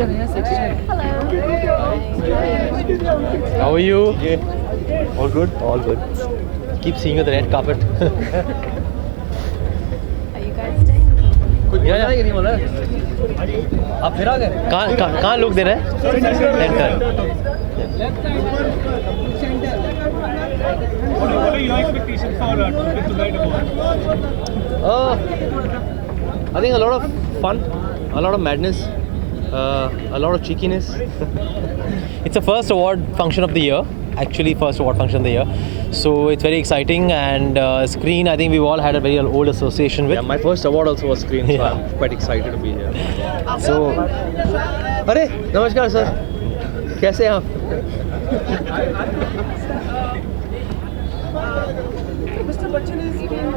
section, yeah, section. How are you? Yeah. All good? All good. Keep seeing you on the red carpet. Are you guys staying? कुछ बोला है कि नहीं बोला? आप फिर आ गए? कहाँ लोग दे रहे हैं? Centre. What are your expectations for tonight about? I think a lot of fun, a lot of madness, a lot of cheekiness. It's the first award function of the year. Actually, first award function of the year. So it's very exciting, and Screen, I think we've all had a very old association with. Yeah, my first award also was Screen, so Yeah. I'm quite excited to be here. So, अरे नमस्कार sir, कैसे हैं आप? Mr. Bachchan is being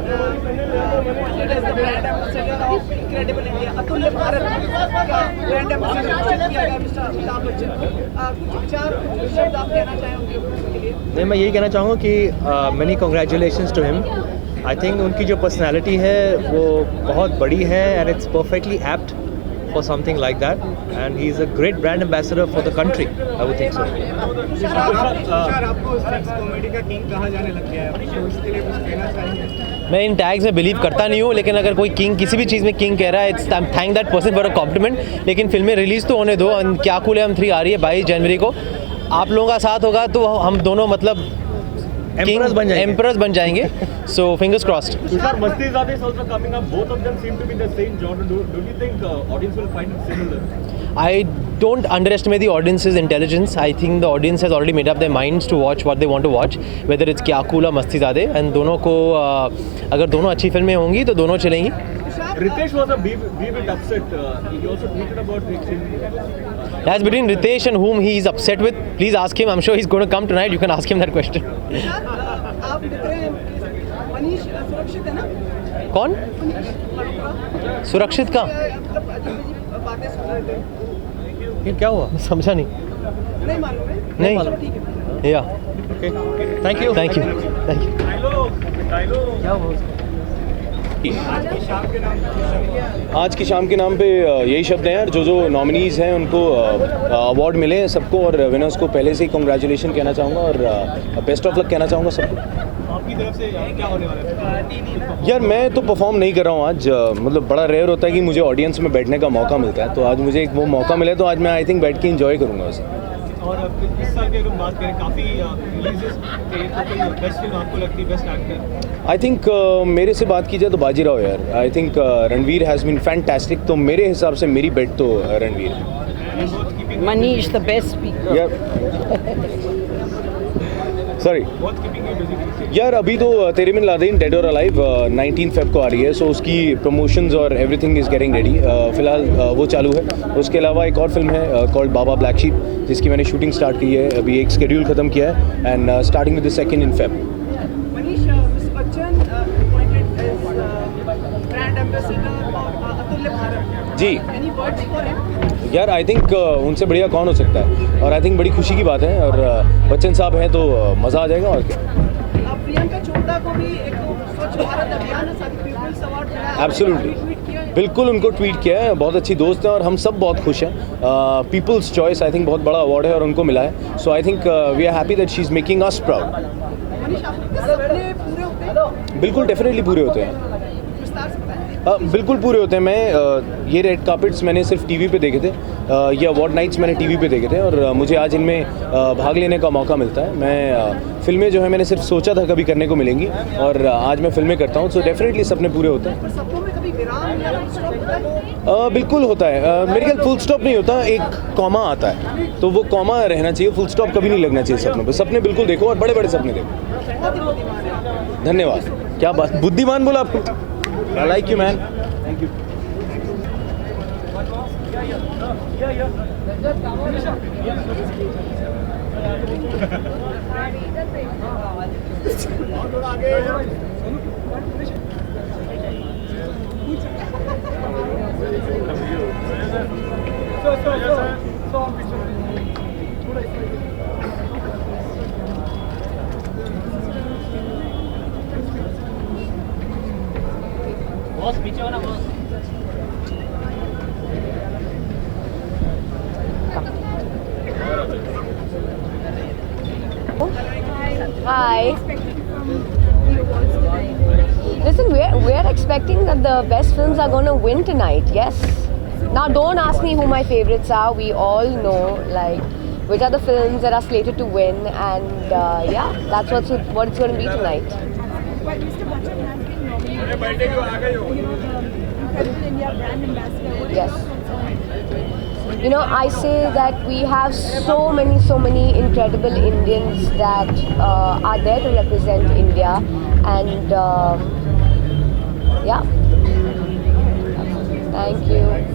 appointed as the brand ambassador of Incredible India. अतुल्य भारत का brand ambassador घोषित किया गया Mr. अमिताभ बच्चन को. कुछ विचार, कुछ शब्द आप कहना चाहेंगे उनके लिए? नहीं, मैं यही कहना चाहूँगा कि many congratulations to him. I think उनकी जो personality है वो बहुत बड़ी है and it's perfectly apt for something like that, and he's a great brand ambassador for the country. I would think so. आपको सेक्स कॉमेडी का किंग कहा जाने लग गया है, तो इसके लिए कुछ कहना चाहेंगे? मैं इन टैग्स में बिलीव करता नहीं हूँ, लेकिन अगर कोई किंग किसी भी चीज़ में किंग कह रहा है, it's thank that person for a compliment. लेकिन फिल्में रिलीज़ तो होने दो. क्या कूल है हम 3 आ रही है 22 जनवरी को. आप लोगों का साथ होगा तो हम दोनों मतलब एम्परर्स बन जाएंगे. So fingers crossed. Tushar, Mastizade is also coming up. Both of them seem to be the same genre. Do you think audience will find it similar? I don't underestimate the audience's intelligence. I think the audience has already made up their minds to watch what they want to watch, whether it's Kya Cool or Mastizade. And दोनों को अगर दोनों अच्छी फिल्में होंगी तो दोनों चलेंगी. Ritesh was a bit upset. He also tweeted about it. That's between Ritesh and whom he is upset with. Please ask him. I'm sure he's going to come tonight. You can ask him that question. आप दिख रहे हैं मनीष सुरक्षित है ना? कौन? सुरक्षित का? मतलब अजीब बातें सुन रहे थे. ये क्या हुआ? समझा नहीं. नहीं मालूम है? नहीं. चलो ठीक है. Yeah. Okay. Thank you. Thank you. Thank you. क्या हुआ? आज की शाम के नाम पे यही शब्द हैं यार. जो नॉमिनीज़ हैं उनको अवार्ड मिले हैं सबको, और विनर्स को पहले से ही कॉन्ग्रेचुलेशन कहना चाहूँगा और बेस्ट ऑफ लक कहना चाहूँगा सबको. आपकी तरफ से क्या होने वाला है? यार मैं तो परफॉर्म नहीं कर रहा हूँ आज. मतलब बड़ा रेयर होता है कि मुझे ऑडियंस में बैठने का मौका मिलता है, तो आज मुझे एक वो मौका मिला, तो आज मैं आई थिंक बैठ के इंजॉय करूँगा उसे. और इस साल की अगर बात करें, काफ़ी रिलीजेस थे, तो कोई बेस्ट फिल्म आपको लगती है, बेस्ट एक्टर? आई थिंक मेरे से बात की जाए तो बाजीराव यार. I think Ranveer has been fantastic, तो मेरे हिसाब से मेरी बेट तो रणवीर है. Manish, the best speaker. यार सॉरी यार, अभी तो तेरे मिन लादेन डेड और अलाइव 19 फेब को आ रही है, सो उसकी प्रमोशंस और एवरीथिंग इज़ गेटिंग रेडी. फिलहाल वो चालू है. उसके अलावा एक और फिल्म है कॉल्ड बाबा ब्लैक शीप, जिसकी मैंने शूटिंग स्टार्ट की है. अभी एक शेड्यूल ख़त्म किया है, and starting with the 2nd in Feb. Manish, Mr. Bachchan appointed as brand ambassador for अतुल्य भारत. जी Any words for him? यार, आई थिंक उनसे बढ़िया कौन हो सकता है, और आई थिंक बड़ी खुशी की बात है. और बच्चन साहब हैं तो मज़ा आ जाएगा. और क्या, प्रियंका चोपड़ा को भी एक स्वच्छ भारत अभियान पीपल्स अवार्ड मिला है. एब्सोल्युटली, बिल्कुल उनको ट्वीट किया है. बहुत अच्छी दोस्त हैं और हम सब बहुत खुश हैं. पीपल्स चॉइस आई थिंक बहुत बड़ा अवार्ड है और उनको मिला है. So I think we are happy that she is making us proud. Manish, आपके सपने पूरे होते हैं? बिल्कुल, डेफिनेटली पूरे होते हैं. विस्तार से बताएं. बिल्कुल पूरे होते हैं. मैं ये रेड कार्पेट्स मैंने सिर्फ टीवी पे देखे थे, ये अवार्ड नाइट्स मैंने टीवी पे देखे थे, और मुझे आज इनमें भाग लेने का मौका मिलता है. मैं फिल्में जो है मैंने सिर्फ सोचा था कभी करने को मिलेंगी, और आज मैं फिल्में करता हूँ. सो डेफिनेटली सपने पूरे होते हैं. पर सपनों में कभी विराम या फुल स्टॉप होता है? बिल्कुल होता है. मेरे ख्याल फुल स्टॉप नहीं होता, एक कॉमा आता है, तो वो कॉमा रहना चाहिए. फुल स्टॉप कभी नहीं लगना चाहिए सपनों पे. सपने बिल्कुल देखो और बड़े बड़े सपने देखो. बहुत ही बुद्धिमान है. धन्यवाद. क्या बात, बुद्धिमान बोला आपको. I like you man. Thank you. Boss पीछे हो ना boss. Hi. Listen, we're expecting that the best films are going to win tonight. Yes. Now, don't ask me who my favorites are. We all know, like, which are the films that are slated to win, and yeah, that's what it's going to be tonight. But Mr. Bachchan has been nominated for, Incredible India Brand Ambassador. What is Yes. your thoughts on it? You know, I say that we have so many incredible Indians that are there to represent India, and yeah. Thank you.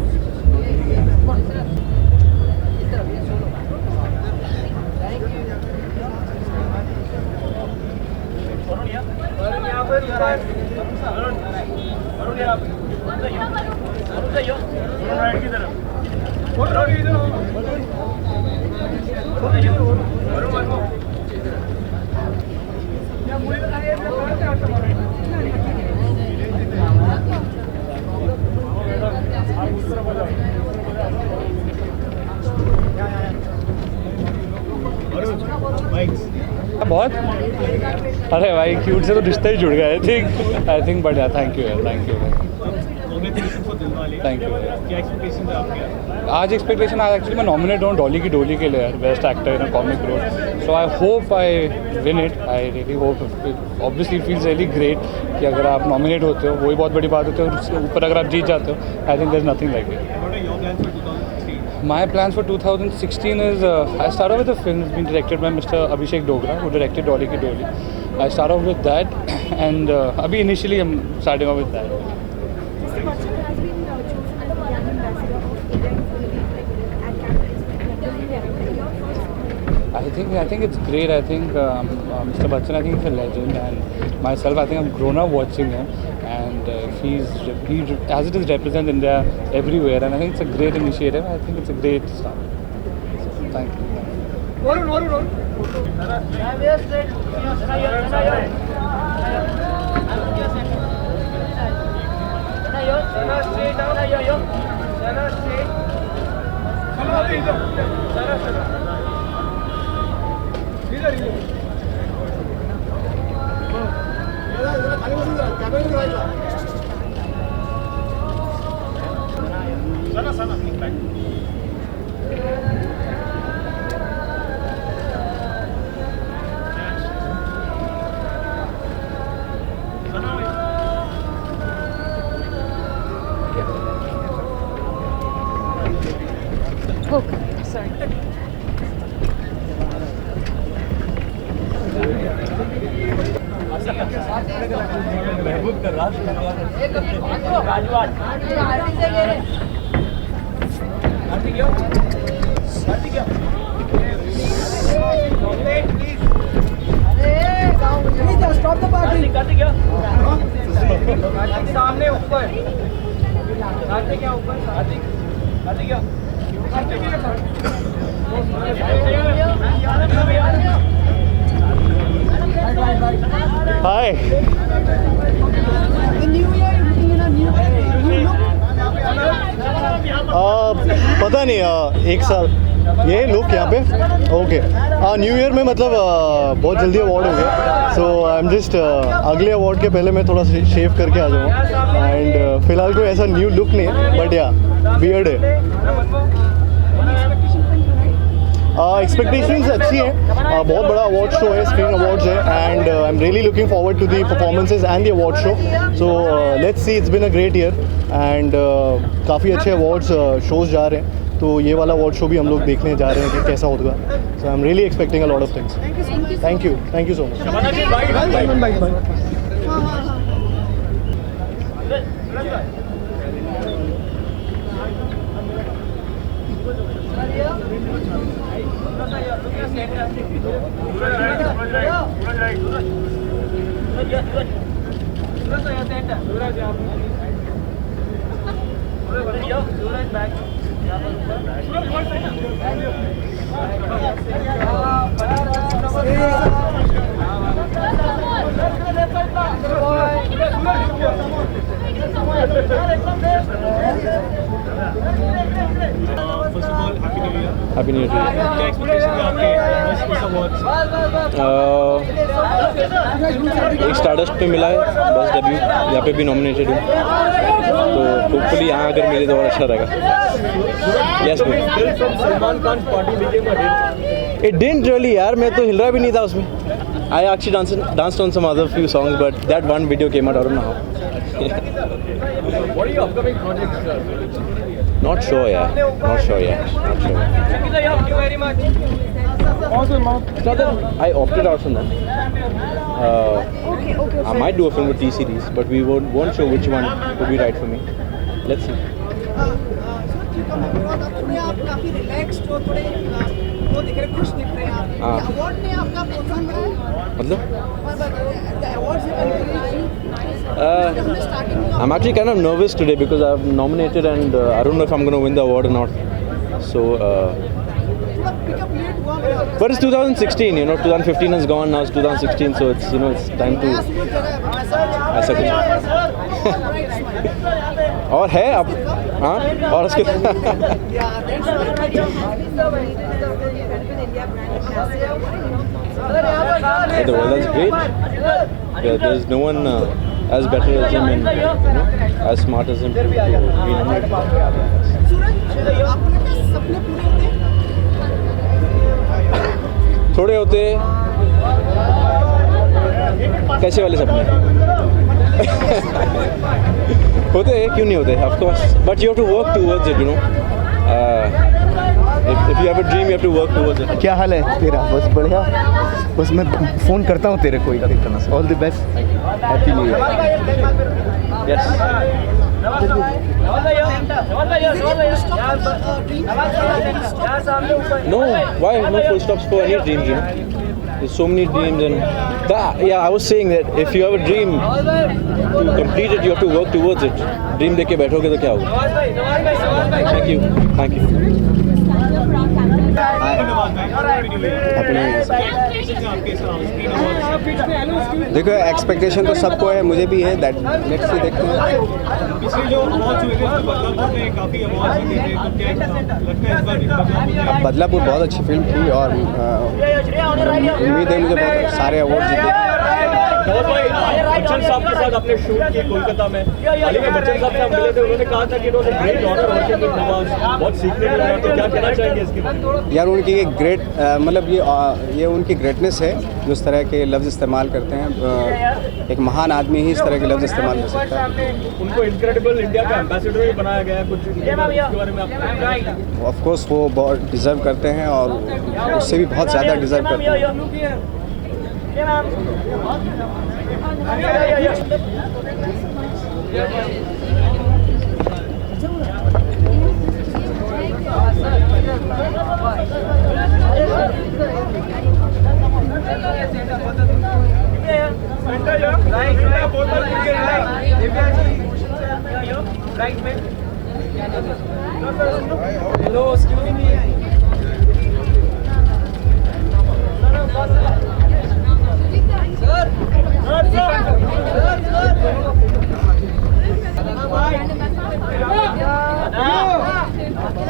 बहुत अरे भाई cute से तो रिश्ता ही जुड़ गया I think but यार thank you Congratulations for Dilwale. Thank you. क्या expectations है आपके? आज एक्सपेक्टेशन आज एक्चुअली मैं नॉमिनेट हूँ डॉली की डोली के लिए यार best actor in a comic role so I hope I win it I really hope obviously it feels really great कि अगर आप नॉमिनेट होते हो वही बहुत बड़ी बात होती है और उसके ऊपर अगर आप जीत जाते हो I think there is nothing like it What are your plans for 2016? My plans for 2016 is I start off with a film that's been directed by Mr. Abhishek Dogra, who directed Dolly Ki Dolly. I start off with that, and abhi initially I'm starting off with that. Mr. Bachchan has been chosen as the brand ambassador of India at Cannes. I think it's great. I think Mr. Bachchan, I think he's a legend, and myself, I think I've grown up watching him, and he as it is represents India everywhere, and I think it's a great initiative. I think it's a great start. Thank you. Oh, sorry. Stop the party. सामने ऊपर कार्तिक क्या ऊपर कार्तिक क्या Hi. In New Year, looking in a new look. पता नहीं एक साल ये लुक यहाँ पे ओके न्यू ईयर में मतलब बहुत जल्दी अवार्ड हो गया सो आई एम जस्ट अगले अवार्ड के पहले मैं थोड़ा शेव करके आ जाऊँगा एंड फिलहाल कोई ऐसा न्यू लुक नहीं है बट या बियर्ड है एक्सपेक्टेशंस अच्छी हैं बहुत बड़ा अवार्ड शो है स्क्रीन अवार्ड्स है and I am really looking forward to the performances and the award show so let's see it's been a great year and काफ़ी अच्छे अवार्ड्स शोज जा रहे हैं तो ये वाला अवार्ड शो भी हम लोग देखने जा रहे हैं कि कैसा होगा so I am really expecting a lot of things thank you so much First of all, Happy New Year. Happy New Year. क्या expectations है आपके इस awards? एक स्टारडस्ट पे मिला है बेस्ट डेब्यू, यहाँ पे भी नॉमिनेटेड हूँ, तो होपफुली यहाँ अगर मिले तो और अच्छा रहेगा. Yes bro. Salman Khan party became a hit. It didn't really यार, मैं तो हिल रहा भी नहीं था उसमें. I actually danced on some other few songs, but that one video came out, I don't know how. What are your upcoming projects? Not sure yet. Not sure. It's not that I opted out from that. I might do a film with T-Series, but we won't show which one would be right for me. Let's see. थोड़े आप काफी relaxed हो, थोड़े वो दिख रहे खुश दिख रहे हैं आप. अवार्ड ने आपका प्रोत्साहन बढ़ाया? मतलब? The awards have encouraged. I'm actually kind of nervous today because I've nominated and I don't know if I'm going to win the award or not. So, but it's 2016, 2015 is gone, now it's 2016, so it's, it's time to. ऐसा कुछ. और है अब, हाँ, और उसके. The world is great. There's no one as better as him and as smart as him to be nominated. थोड़े होते कैसे वाले सपने होते हैं, क्यों नहीं होते, of course, but you have to work towards it, if you have a dream you have to work towards it. क्या हाल है तेरा? बस बढ़िया. बस मैं फ़ोन करता हूँ तेरे को. All the best. Happy new year. Yes. No, why no full stops for any dreams, There's so many dreams and I was saying that if you have a dream to complete it, you have to work towards it. Dream देख के बैठोगे तो क्या होगा? Thank you. देखो, expectation तो सबको है, मुझे भी है. दैट लेट्स सी, देखते हैं. पिछले जो अवार्ड्स हुए थे बदलापुर में काफ़ी अवार्ड्स जीते थे, तो क्या लगता है इस बार भी बदलापुर बहुत अच्छी फिल्म थी और उम्मीद है मुझे बहुत सारे अवार्ड जीते. बच्चन साहब के साथ अपने शूट किए कोलकाता में. हालांकि बच्चन साहब से हम मिले थे, उन्होंने कहा था कि इन्होंने great honour working with Nawaz, बहुत सीखने को मिला. तो क्या कहना चाहेंगे इसके बारे में? यार, उनकी एक ग्रेट मतलब ये उनकी ग्रेटनेस है जो इस तरह के लफ्ज़ इस्तेमाल करते हैं. एक महान आदमी ही इस तरह के लफ्ज़ इस्तेमाल कर सकता है. उनको इनक्रेडिबल इंडिया का एम्बेसडर भी बनाया गया है. कुछ इसके बारे में आप ऑफ कोर्स वो बहुत डिज़र्व करते हैं और उससे भी बहुत ज़्यादा डिज़र्व करते हैं. Hello, excuse me.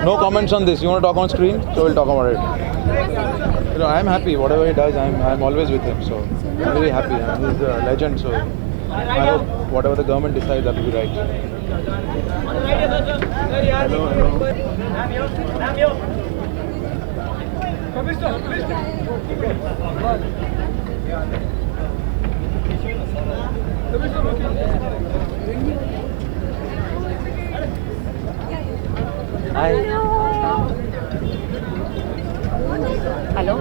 No comments on this. You want to talk on screen, so we'll talk about it. I'm happy. Whatever he does, I'm always with him. So I'm very happy. He's a legend. So I hope whatever the government decides, that will be right. Hi. Hello.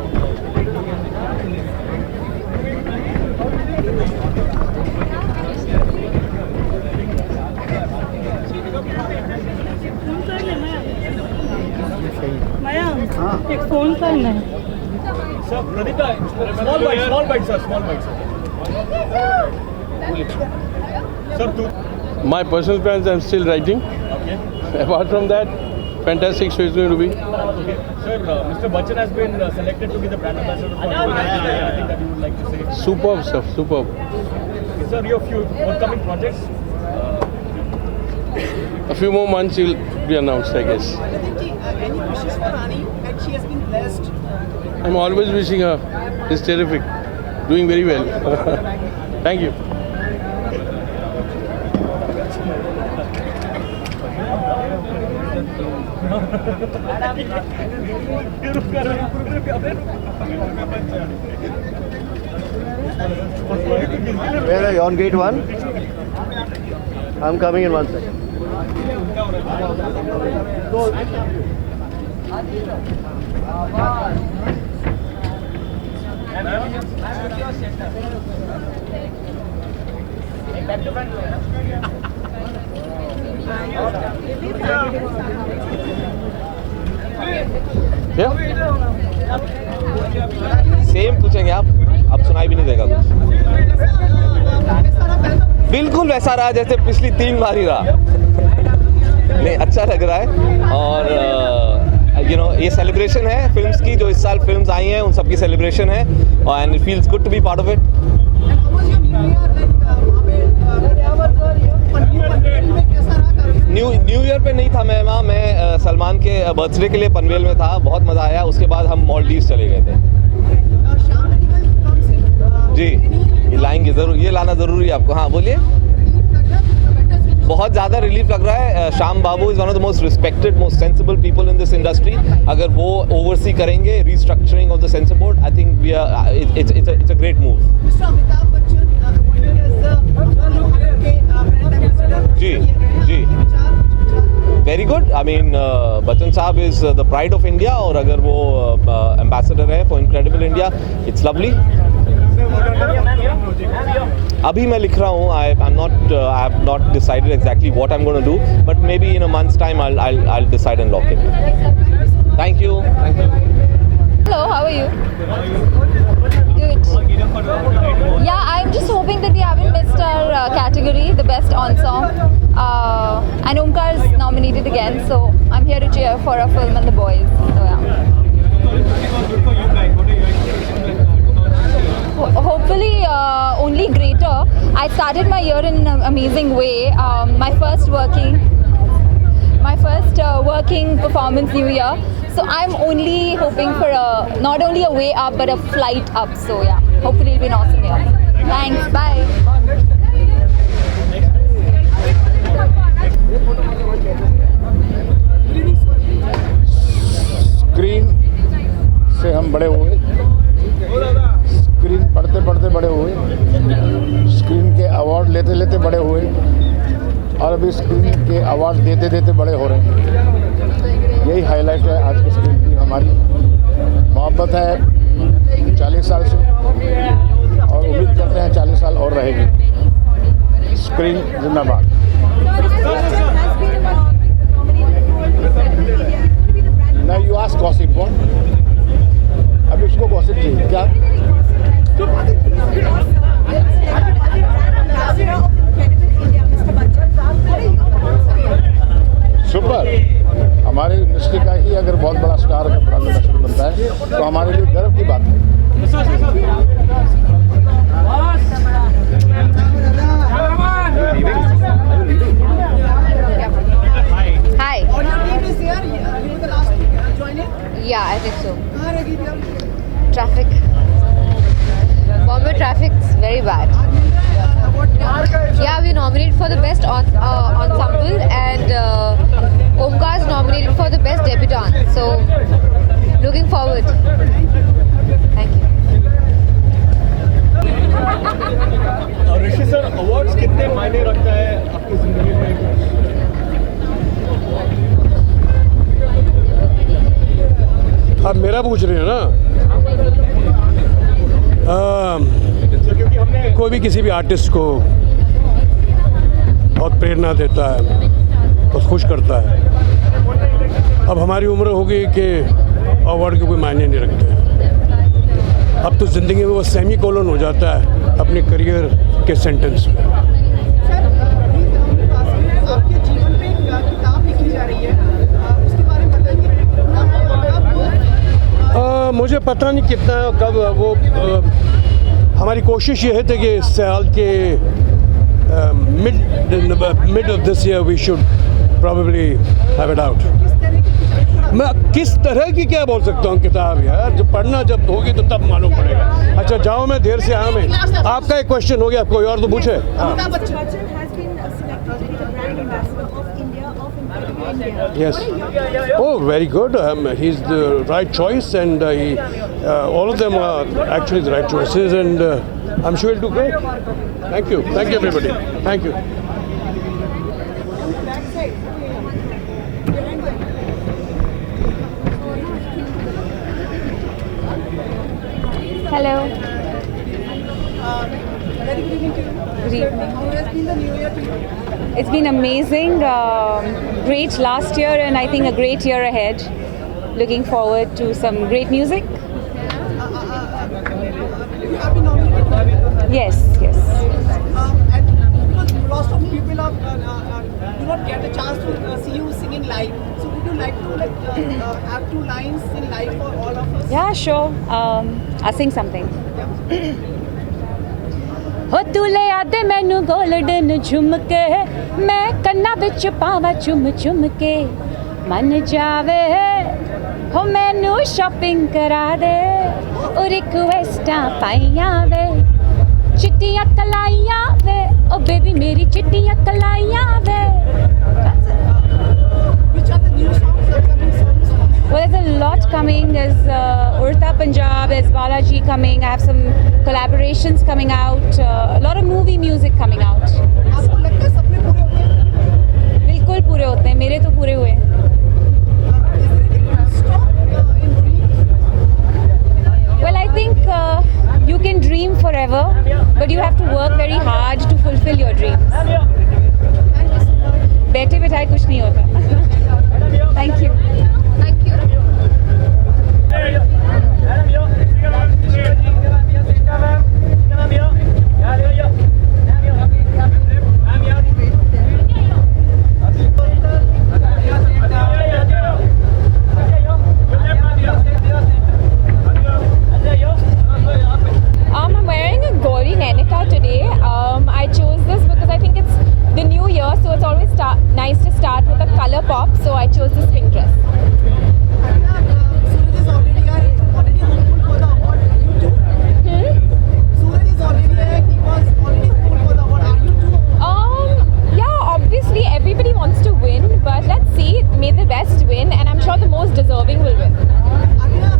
एक phone करना है. Sir Pradeep, small bite sir. Sir तू. My personal plans, I'm still writing. Okay. Apart from that, fantastic show is going to be. Okay. Sir, Mr. Bachchan has been selected to be the brand ambassador for anything that you would like to say? Superb stuff, superb. Sir, your few forthcoming projects? A few more months will be announced, I guess. Any wishes for Rani? Like she has been blessed. I'm always wishing her. It's terrific. doing very well. Thank you. Where are you? On gate 1? I'm coming in 1 second. Same पूछेंगे आप, अब सुनाई भी नहीं देगा कुछ। बिल्कुल वैसा रहा जैसे पिछली 3 बार ही रहा। नहीं, अच्छा लग रहा है। और ये सेलिब्रेशन है फिल्म्स की, जो इस साल फिल्म्स आई हैं उन सब की सेलिब्रेशन है, और and it feels good to be part of it. New year पे नहीं था मैं वहाँ, मैं सलमान के बर्थडे के लिए पनवेल में था, बहुत मज़ा आया। उसके बाद हम मालदीव्स चले गए थे। जी, ये लाएंगे ज़रूर, ये लाना ज़रूरी है आपको। हाँ बोलिए। बहुत ज़्यादा रिलीफ लग रहा है। Shyam Babu is one of the most respected, most sensible people in this industry. अगर वो ओवरसी करेंगे restructuring of the censor board, I think we are it's a great move. जी जी, very good. I mean Bachchan sahab is the pride of India, और अगर वो ambassador है for incredible India, it's lovely. अभी मैं लिख रहा हूँ। I have not decided exactly what I am gonna do, but may be in a months time I'll decide and lock it. Thank you. Hello, how are you? Good. Yeah, I'm just hoping that we haven't missed our category, the best ensemble. And Omkar is nominated again, so I'm here to cheer for our film and the boys. So yeah. Hopefully only greater. I started my year in an amazing way. My first working performance new year. So I'm only hoping for not only a way up but a flight up. So yeah, hopefully it'll be an awesome year. Thanks. Bye. Screen से हम बड़े हुए, screen पढ़ते पढ़ते बड़े हुए, screen के award लेते लेते बड़े हुए, और अभी स्क्रीन के अवार्ड देते देते बड़े हो रहे हैं। यही हाईलाइट है आज की स्क्रीन की। हमारी मोहब्बत है 40 साल से, और उम्मीद करते हैं 40 साल और रहेगी। स्क्रीन जिंदाबाद। ना यू आस्क गॉसिप कौन, अभी उसको गॉसिप चाहिए क्या? सुपर। हमारी इंडस्ट्री का ही अगर बहुत बड़ा स्टार अगर बड़ा नशर बनता है तो हमारे लिए गर्व की बात है। Hi. All your team is here. You were the last to join in. Yeah, I think so. कहाँ रह गई थी आप? Traffic. Bombay traffic's very bad. Yeah, we nominated for the best ensemble, and Omkar is nominated for the best debutant. So, looking forward. Thank you. Rishi sir, awards कितने मायने रखता है आपकी जिंदगी में? आप मेरा पूछ रहे हैं ना? कोई भी किसी भी आर्टिस्ट को बहुत प्रेरणा देता है, बहुत खुश करता है। अब हमारी उम्र हो गई कि अवार्ड के कोई मायने नहीं रखते। अब तो ज़िंदगी में वो सेमी कोलन हो जाता है अपने करियर के सेंटेंस में। आपके जीवन पे एक किताब लिखी जा रही है, उसके बारे में बताइए। मुझे पता नहीं कितना कब वो हमारी कोशिश ये है कि इस साल के mid of this year we should probably have it out. मैं किस तरह की क्या बोल सकता हूँ किताब यार, जब पढ़ना जब होगी तो तब मालूम पड़ेगा। अच्छा जाओ, मैं देर से आया। मैं आपका एक क्वेश्चन हो गया, कोई और तो पूछे। Amitabh Bachchan has been selected to be the brand ambassador of India, of Incredible India. Yes. What are your Oh, very good. He's the right choice, and all of them are actually the right choices, and I'm sure he'll do great. Thank you. Thank you, everybody. Thank you. Hello. Very good evening to you. Good evening. How has been the new year to you? It's been amazing. Great last year, and I think a great year ahead. Looking forward to some great music. You have been nominated. Yes, yes. And because lots of people are, do not get a chance to see you singing live. So would you like to have two lines in live for all of us? Yeah, sure. I'll sing something. हो तू ले आदे मैनू golden झुमके, मैं कन्ना विच पावा चुम चुम के, मन जावे हो मैनू शॉपिंग करा दे, और रिक्वेस्टां पाइयां वे, चिट्टियां कलाइयां वे, ओ बेबी मेरी चिट्टियां कलाइयां वे. Which are the new songs, upcoming songs? Well, there's a lot coming. There's Urta Punjab, there's Balaji coming. I have some collaborations coming out. A lot of movie music coming out. आपको लगता है सपने पूरे होते हैं? बिल्कुल पूरे होते हैं. मेरे तो पूरे हुए. Is there any full stop in dreams? Well, I think you can dream forever, but you have to work very hard to fulfill your dreams. Thank you so much. बैठे बिठाए कुछ नहीं होता. Thank you. Thank you. I'm wearing a Gauri Nainika today. I chose this because I think it's the new year, so it's always nice to start with a color pop. So I chose this pink dress. Suraj is already hopeful for the award. Are you too? Suraj is already here. He was already hopeful for the award. Are you too? Yeah, obviously everybody wants to win, but let's see. May the best win, and I'm sure the most deserving will win. Priyanka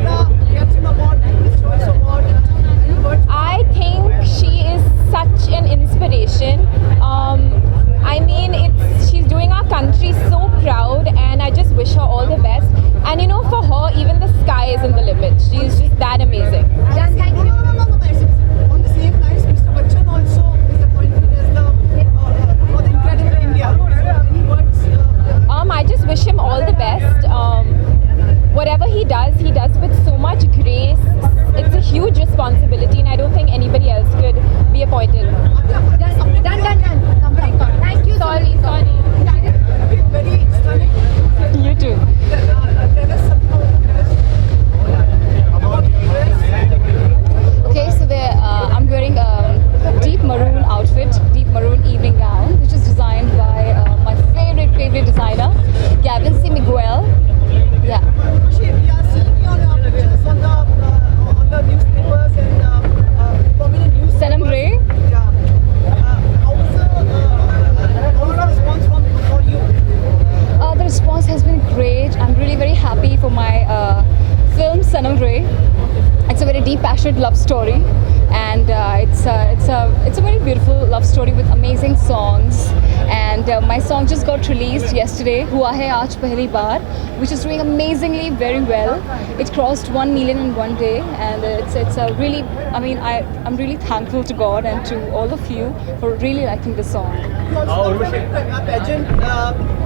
Chopra gets an award, People's Choice Award. Any words? I think she is such an inspiration. I mean, she's doing our country so proud, and I just wish her all the best. And you know, for her, even the sky isn't the limit. She's just that amazing. Thank you. No. On the same lines, Mr. Bachchan also is appointed as the for the Incredible India. Any words? I just wish him all the best. Whatever he does with so much grace. It's a huge responsibility, and I don't think anybody else could be appointed. Done. Thank you. Sorry. Very stunning. You too. Tell us something about your dress. Okay, so I'm wearing a deep maroon outfit, deep maroon evening gown, which is designed by my favorite designer, Gavin C. Miguel. Yeah. We are seeing your pictures on the newspapers and prominent news. Sanam Ray. Yeah. How was the response for you? The response has been great. I'm really very happy for my film Sanam Ray. It's a very deep, passionate love story, and it's a very beautiful love story with amazing songs. And my song just got released yesterday, Hua Hai Aaj Pehli Baar, which is doing amazingly very well. It crossed 1 million in one day, and it's a really, I mean, I'm really thankful to God and to all of you for really liking the song. You also performed a pageant.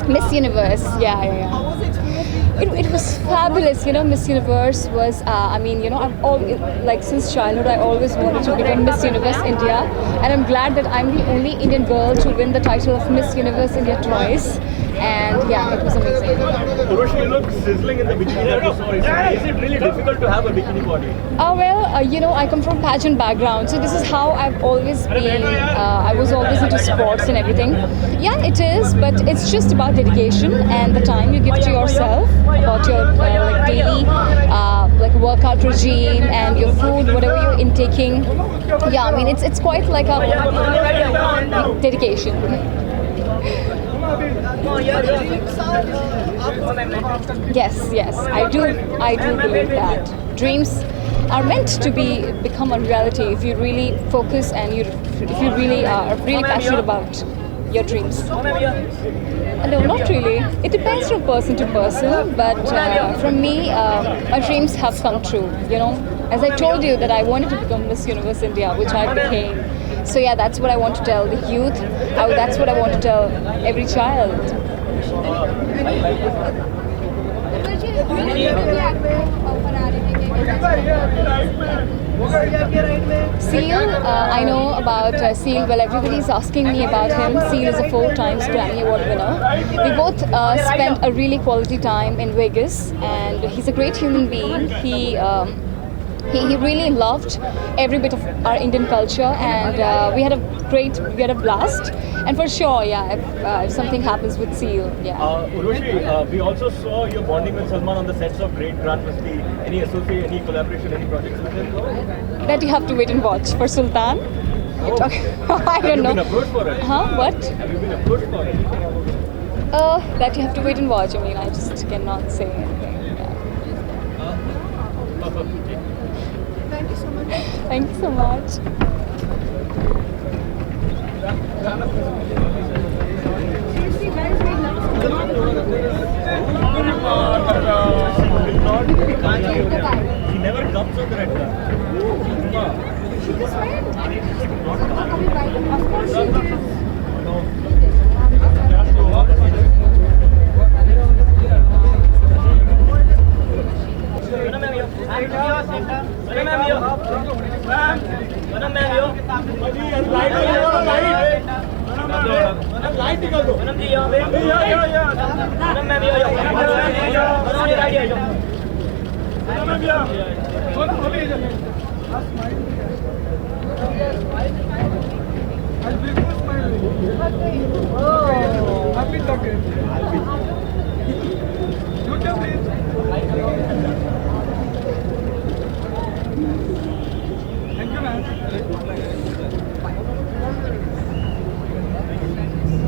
Miss Universe, yeah. How was the experience? It was fabulous, you know. Miss Universe was, I mean, you know, like since childhood I always wanted to become Miss Universe India, and I'm glad that I'm the only Indian girl to win the title of Miss Universe India twice. and yeah, it was amazing. Urushi, you look sizzling in the bikini that you saw recently. Is it really difficult to have a bikini body? I come from pageant background, so this is how I've always been. I was always into sports and everything. Yeah, it is, but it's just about dedication and the time you give to yourself, about your daily workout regime and your food, whatever you're intaking. Yeah, I mean it's quite like a dedication. Yes, I do believe that dreams are meant to become a reality if you really focus and if you really are really passionate about your dreams. No, not really. It depends from person to person, but from me, my dreams have come true. As I told you that I wanted to become Miss Universe India, which I became. So yeah, that's what I want to tell the youth. That's what I want to tell every child. Seal, I know about Seal. Well, everybody's asking me about him. Seal is a 4-time Grammy Award winner. We both spent a really quality time in Vegas, and he's a great human being. He really loved every bit of our Indian culture, and we had a blast. And for sure, yeah, if something happens with Seal, yeah. Urushi, we also saw you bonding with Salman on the sets of Great Grand Masti. Any association, any collaboration, any projects with him? That you have to wait and watch. For Sultan? I don't know. Have you been approached for it? Huh? What? Have you been approached for it? That you have to wait and watch. I mean, I just cannot say anything. Thank you so much. Thank you so much. He never comes on the red carpet. Of course she is.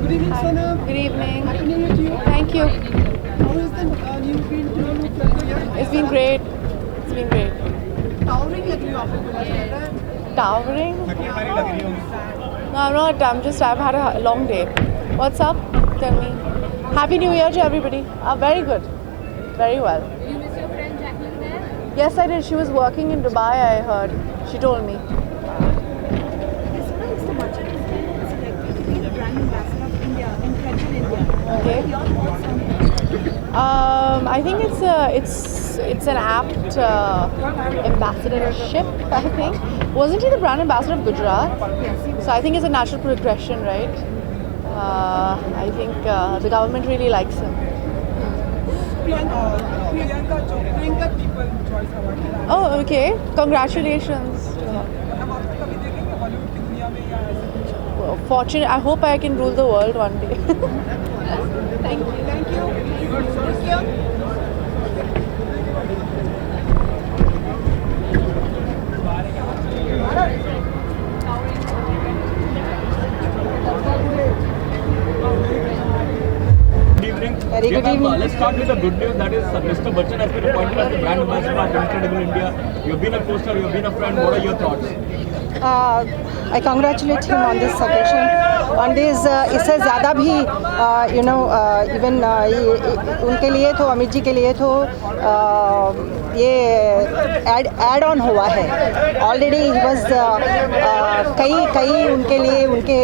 Good evening, Sonam. Good evening. Happy New Year to you. Thank you. How is the new green tour look like here? It's been great. It's been great. Towering लग रही हो आपको पता चल रहा है? Towering? No, I'm not. I've had a long day. What's up? Tell me. Happy New Year to everybody. Very good. Very well. You miss your friend Jacqueline there? Yes, I did. She was working in Dubai, I heard. She told me. Mr. Bachchan is being selected to be the brand ambassador of India in Federal India. Okay. Your thoughts on it? I think it's an apt ambassadorship, I think. Wasn't he the brand ambassador of Gujarat? Yes. So I think it's a natural progression, right? I think the government really likes him. Priyanka people choice award मिला है। Oh, okay. Congratulations. मतलब आप कभी देखेंगे बॉलीवुड की दुनिया में या ऐसे कुछ? Fortunate. I hope I can rule the world one day. Thank you. Thank you. Thank you. Good evening. Very good evening. Let's start with the good news. That is, Mr. Bachchan has been appointed as the brand ambassador of Incredible India. You've been a co-star, you've been a friend. What are your thoughts? I congratulate him on this occasion. On this, इससे ज़्यादा भी even उनके लिए तो अमित जी के लिए तो ये एड ऑन हुआ है ऑलरेडी बस कई उनके लिए उनके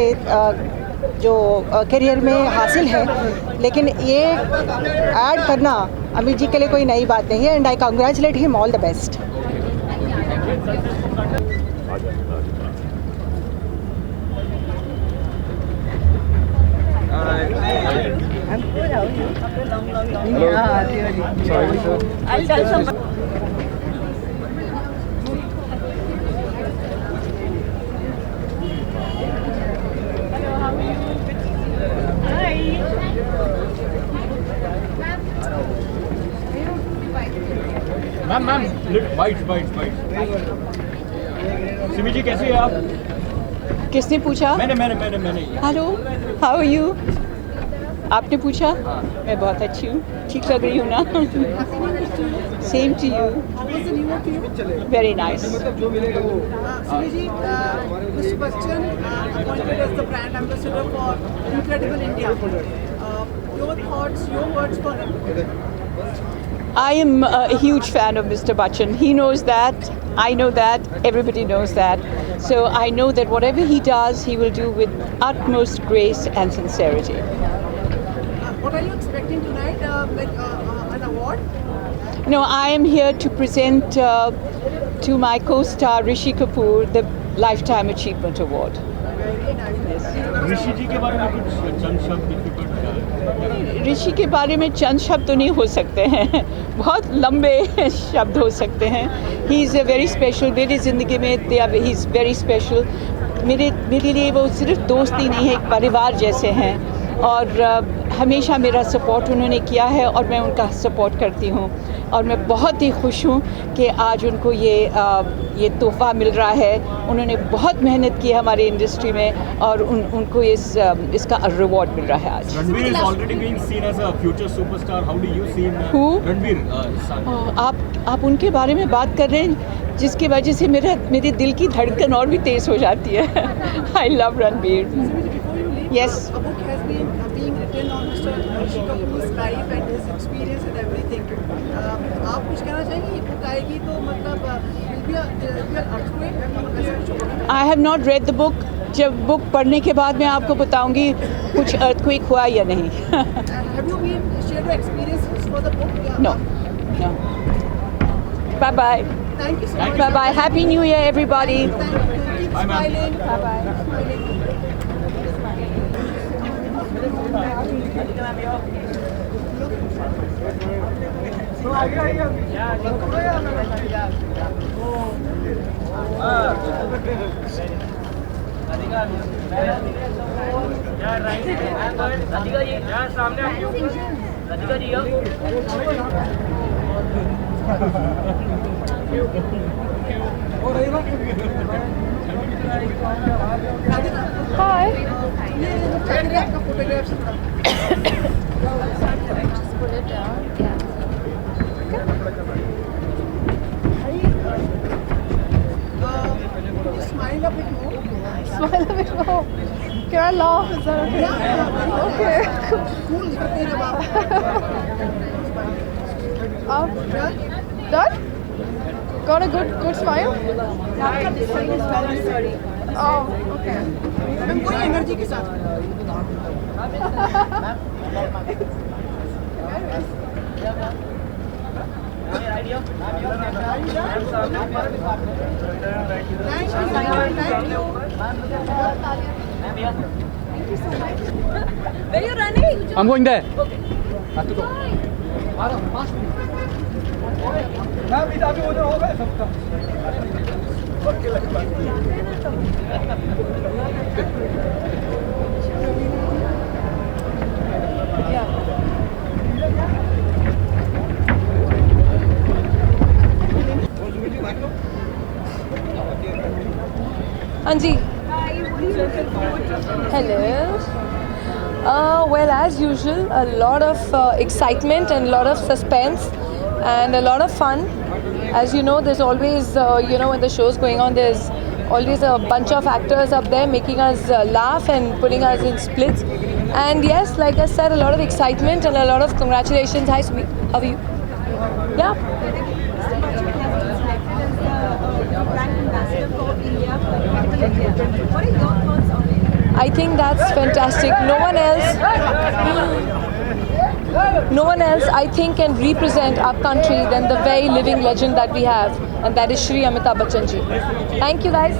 जो करियर में हासिल है, लेकिन ये ऐड करना अमित जी के लिए कोई नई बात नहीं है and I congratulate him all the best. I'm good. How I'll tell somebody. Ma'am bite Simi ji कैसे हैं आप? किसने पूछा? मैंने हेलो, हाउ आर यू? आपने पूछा? मैं बहुत अच्छी हूँ, ठीक लग रही हूँ ना? Same to you, very nice. Simi ji, Mr. Bachchan appointed as the brand ambassador for Incredible India. Your thoughts, your words for him? I am a huge fan of Mr. Bachchan. He knows that. I know that. Everybody knows that. So I know that whatever he does, he will do with utmost grace and sincerity. What are you expecting tonight? An award? No, I am here to present to my co-star Rishi Kapoor the Lifetime Achievement Award. ऋषि जी के बारे में कुछ चंद शब्द ऋषि के बारे में चंद शब्द तो नहीं हो सकते हैं, बहुत लंबे शब्द हो सकते हैं. He is a very special. मेरी ज़िंदगी में ही इज़ वेरी स्पेशल. मेरे लिए वो सिर्फ दोस्त ही नहीं है, एक परिवार जैसे हैं. और हमेशा मेरा सपोर्ट उन्होंने किया है और मैं उनका सपोर्ट करती हूँ. और मैं बहुत ही खुश हूँ कि आज उनको ये तोहफ़ा मिल रहा है. उन्होंने बहुत मेहनत की है हमारी इंडस्ट्री में और उनको इसका रिवॉर्ड मिल रहा है आज. Ranbir is already being seen as a future superstar. How do you see him? Who? Ranbir. आप उनके बारे में बात कर रहे हैं जिसकी वजह से मेरे दिल की धड़कन और भी तेज़ हो जाती है. I love Ranbir. Yes. A book has been being written on Mr. Rishi Kapoor's life and his experience and everything. आप कुछ कहना चाहेंगे? ये बुक आएगी तो मतलब will be a earthquake? I have not read the book. जब बुक पढ़ने के बाद मैं आपको बताऊंगी कुछ अर्थक्वेक हुआ या नहीं. Have you been shared your experiences for the book? No. Bye bye. Thank you so much. Bye bye. Happy New Year, everybody. Keep smiling. Bye bye. Hi. Just put it down. Yeah. Smile a bit more. Smile a bit more. Can I laugh? Is that okay? Yeah. Okay. Cool. Done? Got a good smile? Oh, okay. Ma'am कोई energy के साथ. Where you running? I'm going there. Anji. Hello. Well, as usual, a lot of excitement and a lot of suspense and a lot of fun. As you know, there's always, when the show's going on, there's always a bunch of actors up there making us laugh and putting us in splits. And yes, like I said, a lot of excitement and a lot of congratulations. Hi, Sumi. How are you? Yeah. I think that's fantastic. No one else, I think, can represent our country than the very living legend that we have, and that is Shri Amitabh Bachchan ji. Thank you, guys.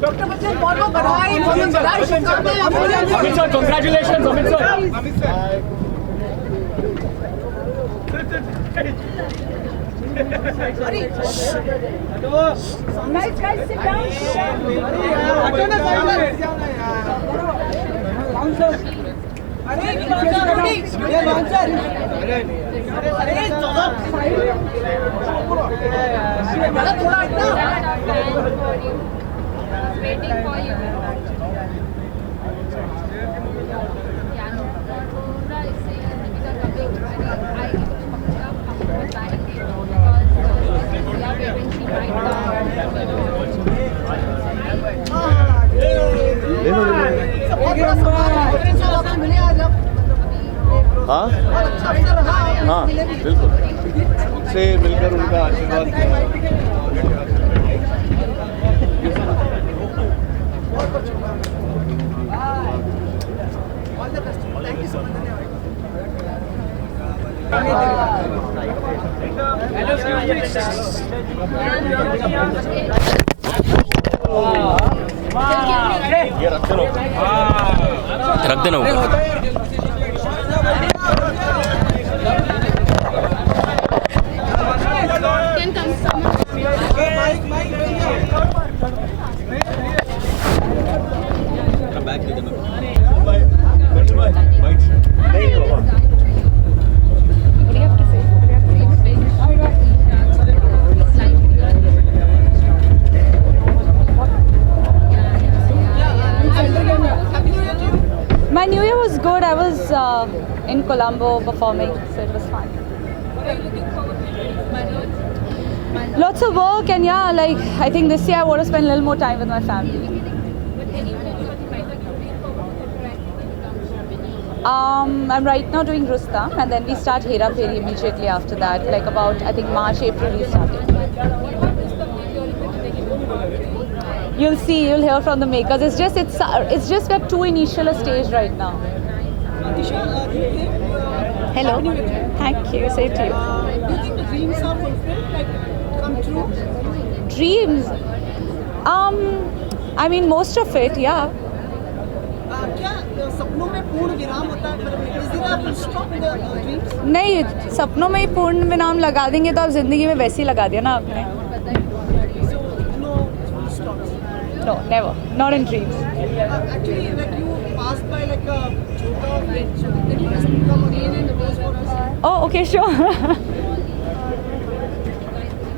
Doctor Bachchan बहुत बहुत बधाई, Amit sir congratulations Amit sir. Guys, sit down. Waiting for you. हाँ हाँ बिल्कुल, से मिलकर उनका आशीर्वाद ये रख देना My New Year was good. I was in Colombo performing, so it was fun. Lots of work, and yeah, like I think this year I want to spend a little more time with my family. I'm right now doing Rustam, and then we start Hera Pheri immediately after that, like about I think March, April we started. You'll see, you'll hear from the makers. It's just we're too initial a stage right now. Hello. Thank you. Same to you. Do you think the dreams are fulfilled, like come true? Dreams. I mean most of it, yeah. क्या सपनों में पूर्ण विराम होता है? Is there a full stop in the dreams? नहीं, सपनों में ही पूर्ण विराम लगा देंगे तो आप जिंदगी में वैसे ही लगा दिया ना आपने. No, never. Not in dreams. Actually, like you passed by like a Chhota bridge. Can you just come again and pose for us? Oh, okay, sure. You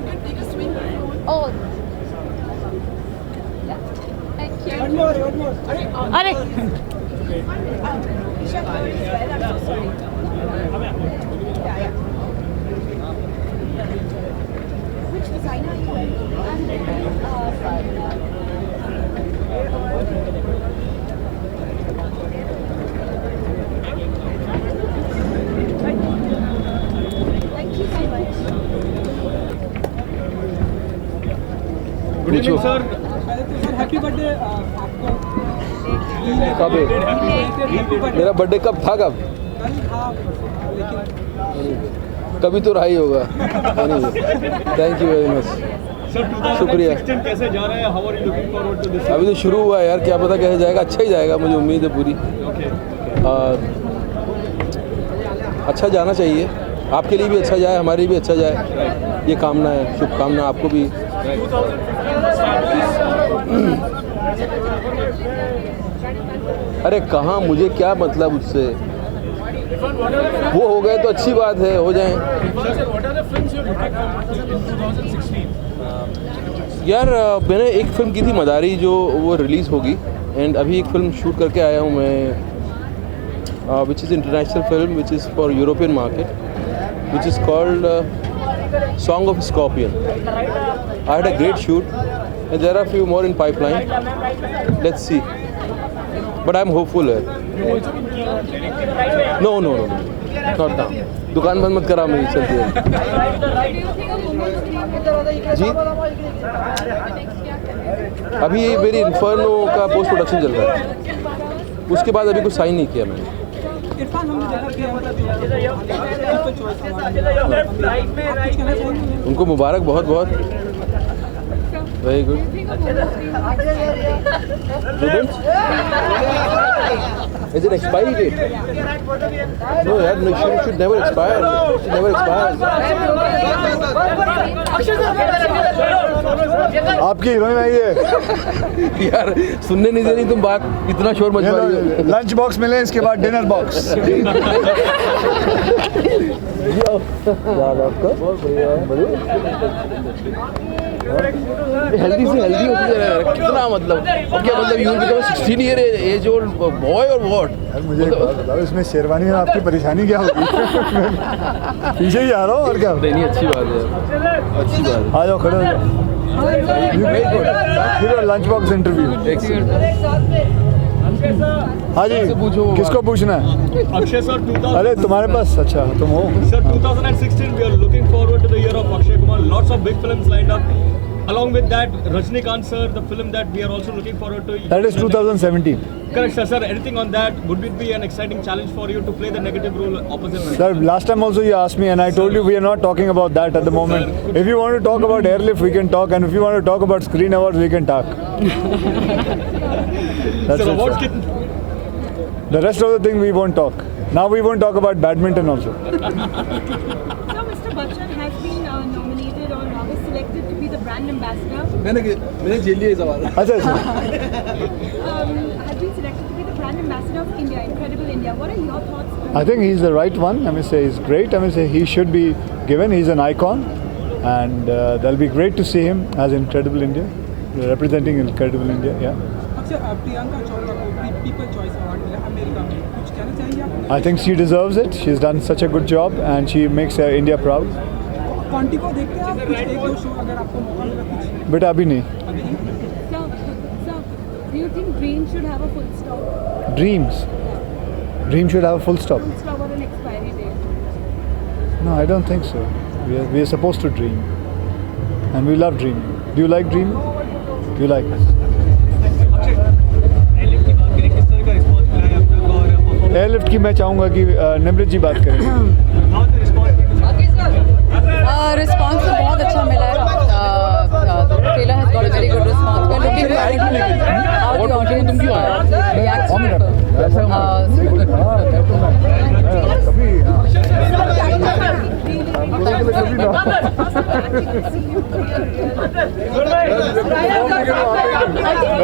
can take a swing. Oh. Thank you. One more. अरे. Which designer are you wearing? Thank you so much. Good evening sir. Happy birthday आपको। कब मेरा birthday कब था? कब कभी तो रहा ही होगा। थैंक यू वेरी मच, शुक्रिया। कैसे जा रहे हैं? How are you looking forward to this? अभी तो शुरू हुआ है यार, क्या पता कैसे जाएगा। अच्छा ही जाएगा, मुझे उम्मीद है पूरी। अच्छा जाना चाहिए, आपके लिए भी अच्छा जाए, हमारे लिए भी अच्छा जाए, ये कामना है, शुभकामना आपको भी। अरे कहाँ, मुझे क्या मतलब उससे, वो हो गए तो अच्छी बात है, हो जाएं। यार मैंने एक फिल्म की थी मदारी, जो वो रिलीज़ होगी, एंड अभी एक फिल्म शूट करके आया हूँ मैं, which is international film, which is for European market, which is called Song of Scorpion. I had a great shoot, and there are a few more in pipeline. Let's see. But I'm hopeful. No, not now. दुकान बंद मत करा मेरी, चलती है जी। अभी मेरी inferno का पोस्ट प्रोडक्शन चल रहा है, उसके बाद अभी कुछ साइन नहीं किया मैंने। इरफान हमने देखा कि हम उनको मुबारक बहुत बहुत, very good. Is it expiry date? No, यार, should never expire. Should never expire. आपकी हीरोइन आई है यार, सुनने नहीं दे रही तुम बात, इतना शोर मचवा रही हो। लंच बॉक्स मिले, इसके बाद डिनर बॉक्स। हेल्दी से हेल्दी होती जा रहा है, कितना मतलब, और क्या मतलब, you become 16 year age old boy और व्हाट? यार मुझे एक बात बताओ, इसमें शेरवानी में आपकी परेशानी क्या होगी? पीछे ही आ रहा हूँ और क्या? नहीं, अच्छी बात है, अच्छी बात है। आ जाओ, खड़े हो जाओ। Lunch box interview. हाँ जी, किसको पूछना है? Akshay sir, अरे तुम्हारे पास, अच्छा तुम हो Sir, 2016 we are looking forward to the year of Akshay Kumar. Lots of big films lined up. Along with that, Rajnikant sir, the film that we are also looking forward to. That is 2017. Correct, sir. Sir, anything on that? Would it be an exciting challenge for you to play the negative role opposite? Sir, last time also you asked me and I told you we are not talking about that at the moment. If you want to talk about Airlift, we can talk, and if you want to talk about Screen Awards, we can talk. That's Sir, it, awards sir. The rest of the thing we won't talk. Now we won't talk about badminton also. So Mr. Bachchan has been nominated or was selected to be the brand ambassador. मैंने झेल लिया ये सवाल। अच्छा अच्छा। Has been selected to be the brand ambassador of India, Incredible India. What are your thoughts? I think he's the right one. I mean, say he's great. I mean, say he should be given. He's an icon, and that'll be great to see him as Incredible India, representing Incredible India. Yeah. अच्छा, प्रियंका चोपड़ा को people choice award मिला America में, कुछ कहना चाहेंगे आप? I think she deserves it. She's done such a good job, and she makes India proud. Quantico देखते हैं आप, कुछ एक दो शो अगर आपको मौका मिला कुछ? But abhi nahi. So, do you think Dream should have a full stop? Dreams. Dream should have a full stop. Full stop or an expiry date? No, I don't think so. We are supposed to dream, and we love dreaming. Do you like dreaming? You like it? Airlift की मैं चाहूँगा कि निमृत जी बात करें। Response तो बहुत अच्छा मिला है। Trailer has got a very good response. We are looking how the audience reacts to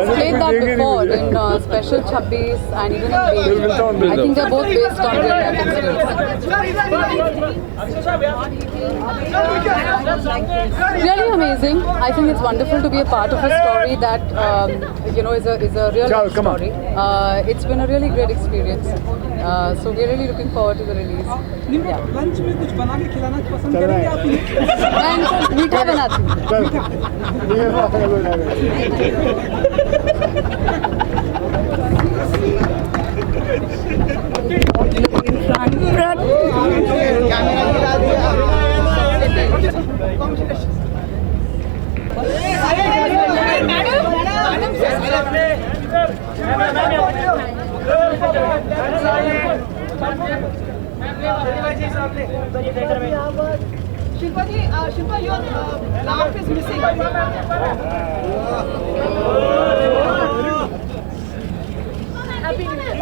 played that before in Special 26 and even in Baby. I think they're both based on real life incidents. Really amazing. I think it's wonderful to be a part of a story that is a real life story. It's been a really great experience. So we're really looking forward to the release. Yeah. Lunch में कुछ बना के खिलाना पसंद करेंगे आप? मैं मीठा बनाती हूँ। Shilpa ji, Shilpa, your laugh is missing. Happy New Year.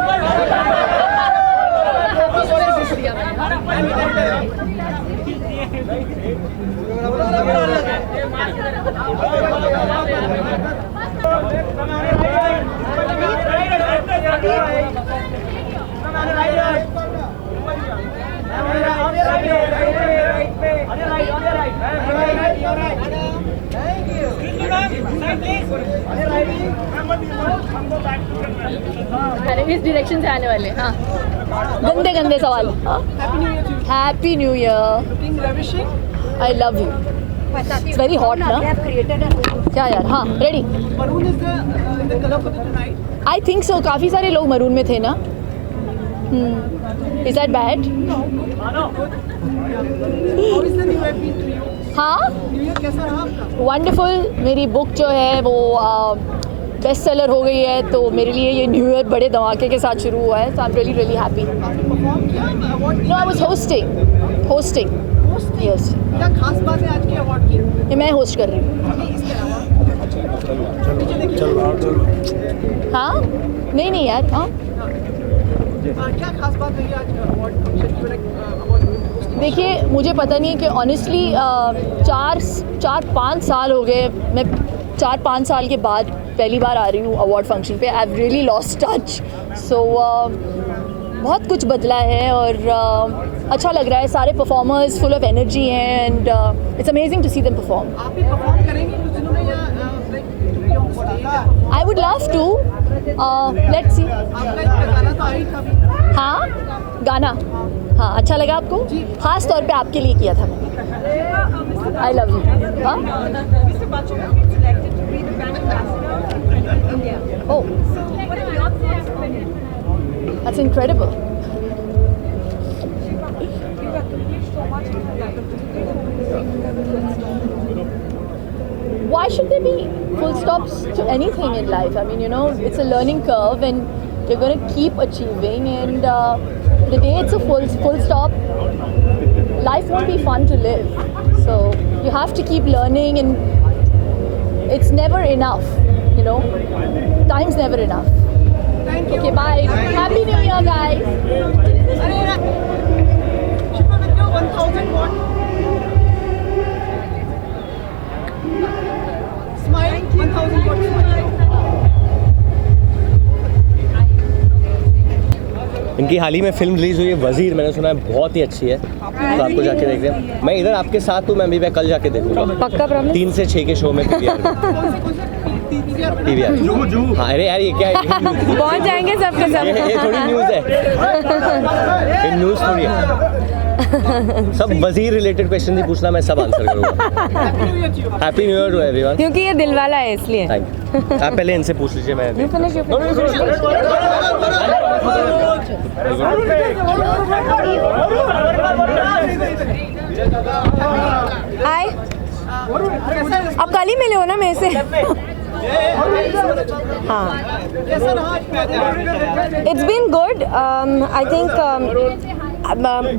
इस डायरेक्शन से आने वाले। हाँ, गंदे गंदे सवाल। Happy new year. I love you. It's very hot ना। क्या यार? हाँ, रेडी। I think so. काफ़ी सारे लोग मरून में थे ना। Is that bad? हाँ न्यू ईयर कैसा रहा आपका? वंडरफुल। मेरी बुक जो है वो बेस्ट सेलर हो गई है, तो मेरे लिए ये न्यू ईयर बड़े धमाके के साथ शुरू हुआ है, so I am really really happy. Perform किया award? No, I was hosting. Yes. क्या खास बात है आज के अवार्ड की? ये मैं होस्ट कर रही हूँ। इसके अलावा हाँ नहीं यार। हाँ क्या खास बात रही आज अवार्ड फंक्शन की? अवार्ड देखिए, मुझे पता नहीं है कि ऑनेस्टली 4-5 साल हो गए, मैं 4-5 साल के बाद पहली बार आ रही हूँ अवार्ड फंक्शन पे। I have really lost touch. So बहुत कुछ बदला है और अच्छा लग रहा है। सारे परफॉर्मर्स फुल ऑफ एनर्जी हैं and it's amazing to see them perform. आप भी परफॉर्म करेंगे कुछ दिनों में या I would love to. Let's see. आपका गाना तो आई था। हाँ, गाना। हाँ, अच्छा लगा आपको? खास तौर पे आपके लिए किया था मैंने। आई लव यू। हाँ Oh, that's incredible. Why should there be full stops to anything in life? I mean, you know, it's a learning curve and you're going to keep achieving, and the day it's a full stop, life won't be fun to live. So you have to keep learning, and it's never enough, you know. Time's never enough. Thank you. Okay, bye. Happy New Year, guys. Shiva, with your 1000 watt smile, 1000 watt smile. इनकी हाल ही में film release हुई है वजीर, मैंने सुना है बहुत ही अच्छी है, तो आपको जाके देख हैं। मैं इधर आपके साथ हूँ, मैं कल जाके देखूंगा पक्का प्रॉमिस। 3 से 6 के शो में पीवीआर। हाँ अरे यार ये क्या है? पहुंच जाएंगे सबके सब। ये थोड़ी न्यूज़ है, ये न्यूज़ थोड़ी है। सब वजीर रिलेटेड क्वेश्चन ही पूछना, मैं सब आंसर करूँगा। Happy new year to everyone. क्योंकि ये दिल वाला है इसलिए। Thank you. आप पहले इनसे पूछ लीजिए। मैं हाय, आप कल ही मिले हो ना मेरे से? हाँ, it's been good. I think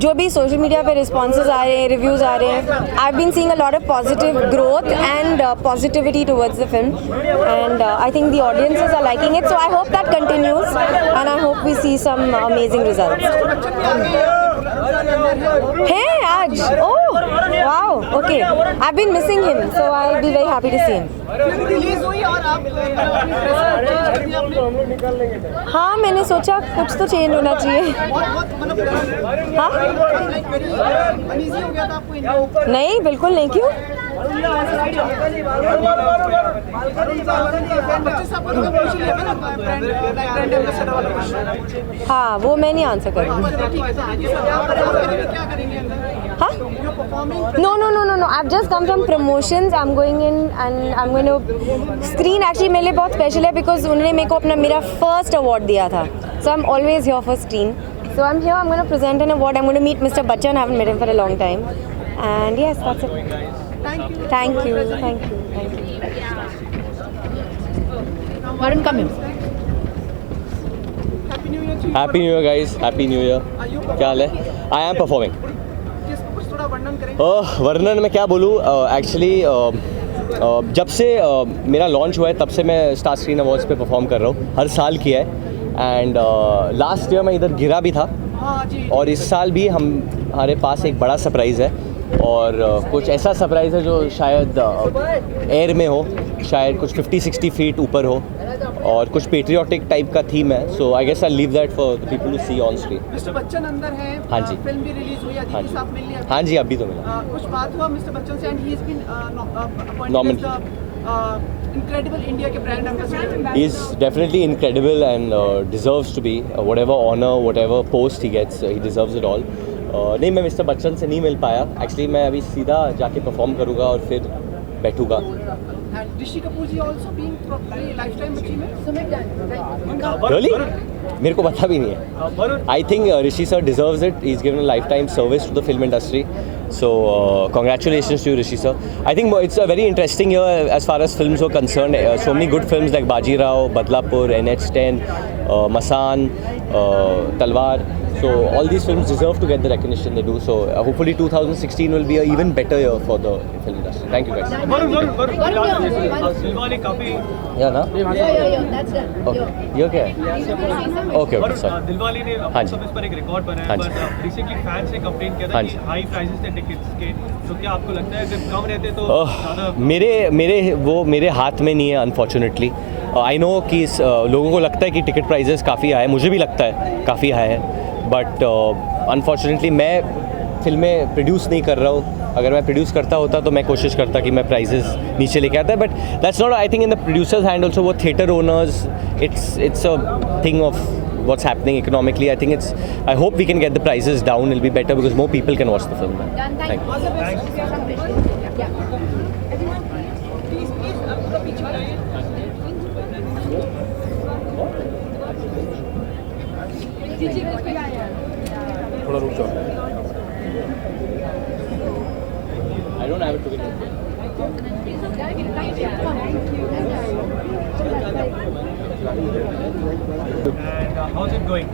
जो भी सोशल मीडिया पे रिस्पॉन्सेज आ रहे हैं, रिव्यूज़ आ रहे हैं, I have been seeing a lot of positive growth and positivity towards the film, and I think the audiences are liking it, so I hope that continues and I hope we see some amazing results. हैं आज? Oh wow, okay, I have been missing him, so I will be very happy to see him. Release हुई और आप हाँ, मैंने सोचा कुछ तो चेंज होना चाहिए। हाँ नहीं, बिल्कुल नहीं। क्यों? हाँ, वो मैं नहीं आंसर करूँगी। हाँ? No. I've just come from promotions. I'm going in and I'm going to screen. Actually, मेरे लिए बहुत special है because उन्होंने मेरे को अपना मेरा first award दिया था. So I'm always here for screen. So I'm here. I'm going to present an award. I'm going to meet Mr. Bachchan. I haven't met him for a long time. And yes, that's it. Thank you. Varun, come here. Happy new year guys, happy new year. क्या हाल है? I am performing. वर्णन में क्या बोलूँ, actually जब से मेरा launch हुआ है तब से मैं स्टार स्क्रीन अवार्ड्स पे परफॉर्म कर रहा हूँ, हर साल किया है। एंड लास्ट ईयर मैं इधर गिरा भी था, और इस साल भी हमारे पास एक बड़ा सरप्राइज़ है, और कुछ ऐसा सरप्राइज़ है जो शायद एयर में हो, शायद कुछ 50-60 फीट ऊपर हो, और कुछ पेट्रियोटिक टाइप का थीम है। So I guess I leave that for the people to see on screen. Mister Bachchan अंदर है। हाँ जी। फिल्म भी रिलीज हुई है, अदिति साहब मिलने आए। हाँ जी, अभी तो मिला। कुछ बात हुआ मिस्टर बच्चन से, and he has been Nominated. incredible India के brand ambassador. He is definitely incredible and deserves to be whatever honor, whatever post he gets, he deserves it all. नहीं, मैं मिस्टर बच्चन से नहीं मिल पाया एक्चुअली। मैं अभी सीधा जाके परफॉर्म करूँगा और फिर बैठूँगा। And Rishi Kapoor ji also being probably lifetime achievement. Really? मेरे को पता भी नहीं है। I think Rishi sir deserves it. He's given a lifetime service to the film industry, So congratulations to you, Rishi sir. I think it's a very interesting year as far as films were concerned. So many good films like Baji Rao, Badlapur, NH10, Masan, Talwar. So all these films deserve to get the recognition they do. So hopefully 2016 will be an even better year for the film industry. Thank you guys. Yeah, na? That's done. Okay. ये क्या है? Okay, sorry. Dilwale ने हाँ जी। इस पर एक record बनाया हाँ जी। पर रिसेंटली फैंस ने कंप्लेन किया था हाँ कि जी। हाई प्राइसेस थे टिकट्स के, तो क्या आपको लगता है अगर कम रहते तो ज़्यादा मेरे हाथ में नहीं है अनफॉर्चुनेटली. आई नो कि लोगों को लगता है कि टिकट प्राइजेस काफ़ी हाई है, मुझे भी लगता है काफ़ी हाई है, बट अनफॉर्चुनेटली मैं फिल्में प्रोड्यूस नहीं कर रहा हूँ. अगर मैं प्रोड्यूस करता होता तो मैं कोशिश करता कि मैं प्राइजेस नीचे लेके आता, but that's not I think in the producers hand also. वो theatre owners, it's a thing of what's happening economically. I think I hope we can get the prices down. It'll be better because more people can watch the film. Thank you. थोड़ा रुक जाओ. I don't have it together. And how's it going?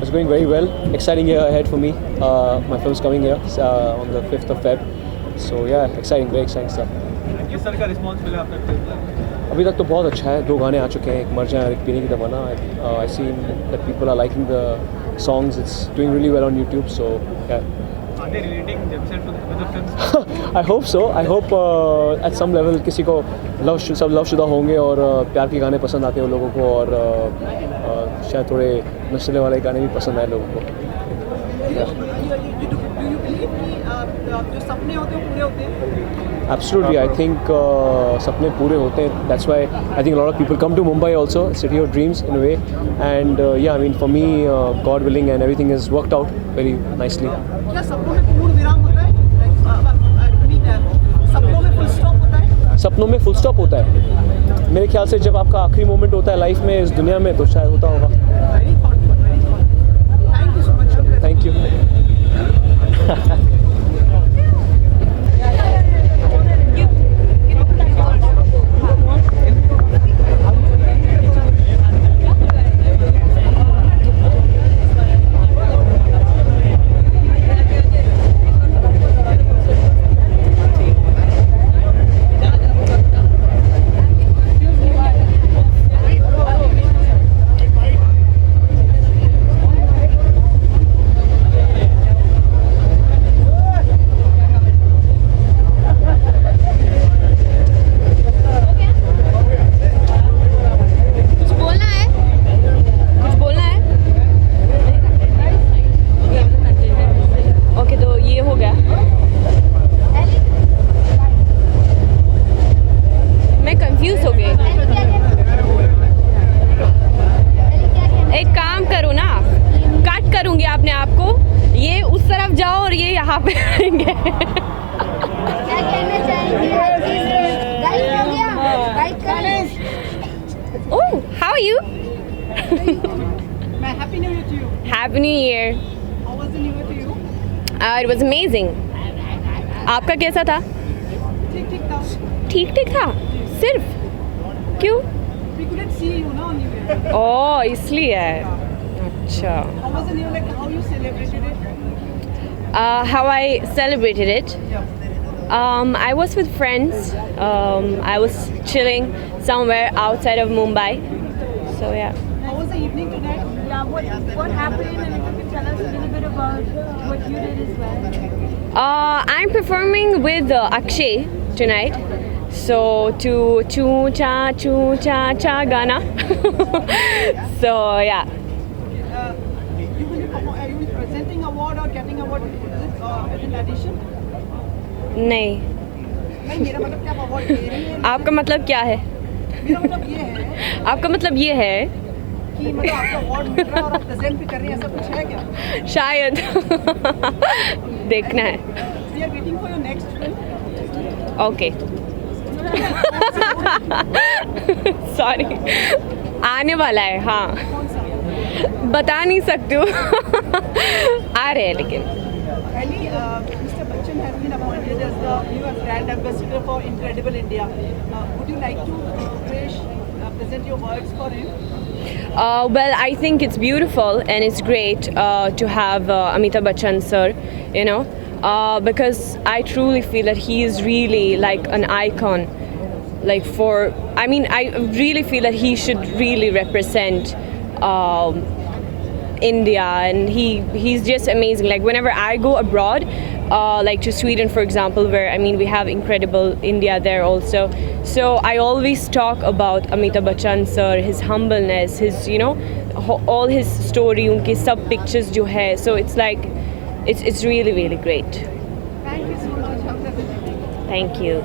It's going very well. Exciting year ahead for me. My film's coming here on the 5th of Feb. So yeah, exciting, very exciting stuff. किस तरह का response मिला अब तक? अभी तक तो बहुत अच्छा है. 2 गाने आ चुके हैं, एक मर जाए और एक पीने की दवाना. I see that people are liking the songs. It's doing really well on YouTube. So yeah. Are they relating themselves to the other films? I hope so. I hope at some level किसी को सब लवशुदा होंगे और प्यार के गाने पसंद आते हैं लोगों को, और शायद थोड़े नशे वाले गाने भी पसंद आए लोगों को. जो सपने होते हैं पूरे होते हैं? Absolutely, I think सपने पूरे होते हैं. That's why I think a lot of people come to Mumbai also, city of dreams in a way. And yeah, I mean for me, God willing, and everything has worked out very nicely. क्या सपनों में पूर्ण विराम होता है? सपनों में full stop होता है? सपनों में फुल स्टॉप होता है. मेरे ख्याल से जब आपका आखिरी मोमेंट होता है लाइफ में इस दुनिया में, तो शायद होता होगा. Thank you so much. Thank you. Oh, how are you? Happy New Year to you. Happy New Year. How was the New Year to you? It was amazing. आपका कैसा था? ठीक था. ठीक था? सिर्फ? क्यों? We couldn't see you ना on New Year. Oh, इसलिए. अच्छा. How was the New Year? Like how you celebrated it? How I celebrated it? I was with friends. I was chilling somewhere outside of Mumbai. So yeah. How was the evening tonight? Yeah, what happened, and if you can tell us a little bit about what you did as well. I'm performing with Akshay tonight. So to choo cha Gana. So yeah. You will be presenting award or getting award as an addition? नहीं. नहीं, मेरा मतलब क्या award दे रही है? आपका मतलब क्या है? मेरा मतलब ये है. आपका मतलब ये है कि मतलब आपका अवार्ड मिल रहा है और आप प्रेजेंट भी कर रही हैं, ऐसा कुछ है क्या? शायद. देखना है. We are waiting for your next film. Okay. Sorry. आने वाला है. हाँ. बता नहीं सकती हूँ. आ रहे हैं लेकिन. Mister Bachchan brand ambassador for Incredible India. Would you like to present your words for him? Well, I think it's beautiful and it's great to have Amitabh Bachchan sir, you know, because I truly feel that he is really like an icon. Like I really feel that he should really represent India, and he's just amazing. Like whenever I go abroad, like to Sweden, for example, where we have Incredible India there also. So I always talk about Amitabh Bachchan sir, his humbleness, his all his story, unke sab pictures jo hai. So it's like it's really really great. Thank you so much. Thank you.